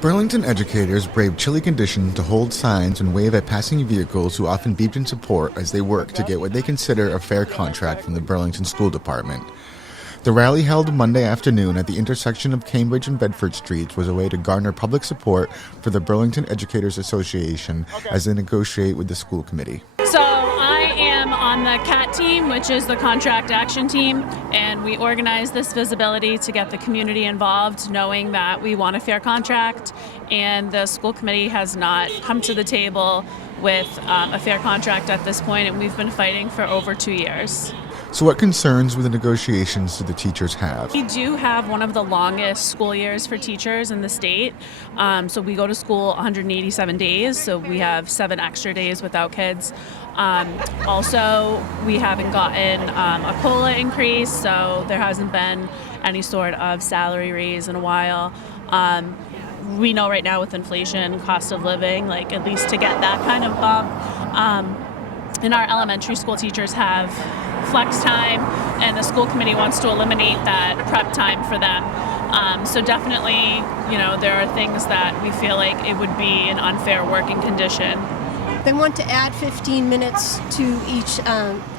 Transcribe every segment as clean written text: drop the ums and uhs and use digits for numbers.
Burlington educators braved chilly conditions to hold signs and wave at passing vehicles who often beeped in support as they worked to get what they consider a fair contract from the Burlington School Department. The rally held Monday afternoon at the intersection of Cambridge and Bedford Streets was a way to garner public support for the Burlington Educators Association as they negotiate with the school committee. So I am on the CAT team, which is the contract action team, and we organize this visibility to get the community involved, knowing that we want a fair contract, and the school committee has not come to the table with a fair contract at this point, and we've been fighting for over 2 years. So what concerns with the negotiations do the teachers have? We do have one of the longest school years for teachers in the state. So we go to school 187 days, so we have 7 extra days without kids. Also, we haven't gotten a COLA increase, so there hasn't been any sort of salary raise in a while. We know right now with inflation, cost of living, like at least to get that kind of bump. And our elementary school teachers have flex time, and the school committee wants to eliminate that prep time for them. So definitely, there are things that we feel like it would be an unfair working condition. They want to add 15 minutes to each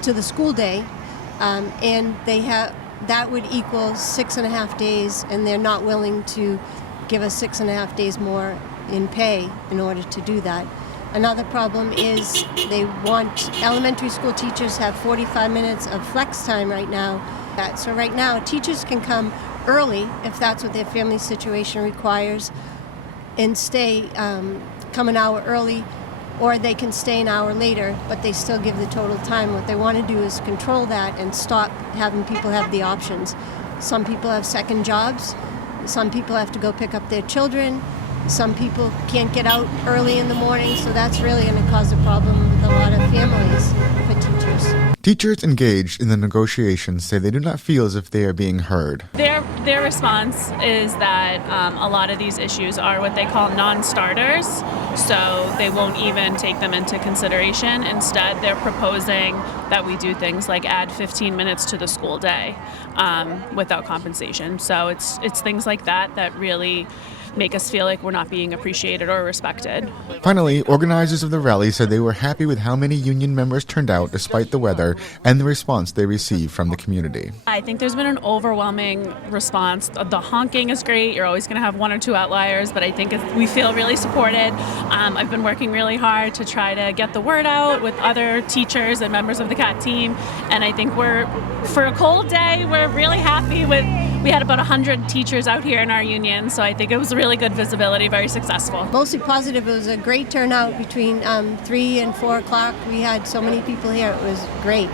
to the school day, and that would equal 6.5 days, and they're not willing to give us 6.5 days more in pay in order to do that. Another problem is they want elementary school teachers have 45 minutes of flex time right now. So right now, teachers can come early if that's what their family situation requires and come an hour early, or they can stay an hour later, but they still give the total time. What they want to do is control that and stop having people have the options. Some people have second jobs. Some people have to go pick up their children. Some people can't get out early in the morning, so that's really going to cause a problem with a lot of families for teachers. Teachers engaged in the negotiations say they do not feel as if they are being heard. Their response is that a lot of these issues are what they call non-starters, so they won't even take them into consideration. Instead, they're proposing that we do things like add 15 minutes to the school day without compensation. So it's things like that really make us feel like we're not being appreciated or respected. Finally, organizers of the rally said they were happy with how many union members turned out despite the weather and the response they received from the community. I think there's been an overwhelming response. The honking is great. You're always going to have 1 or 2 outliers, but I think we feel really supported. I've been working really hard to try to get the word out with other teachers and members of the CAT team, and I think for a cold day, we're really happy we had about 100 teachers out here in our union, so I think it was really good visibility, very successful. Mostly positive. It was a great turnout between 3 and 4 o'clock. We had so many people here. It was great.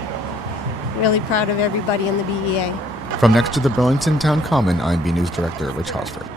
Really proud of everybody in the BEA. From next to the Burlington Town Common, I'm B News Director Rich Hosford.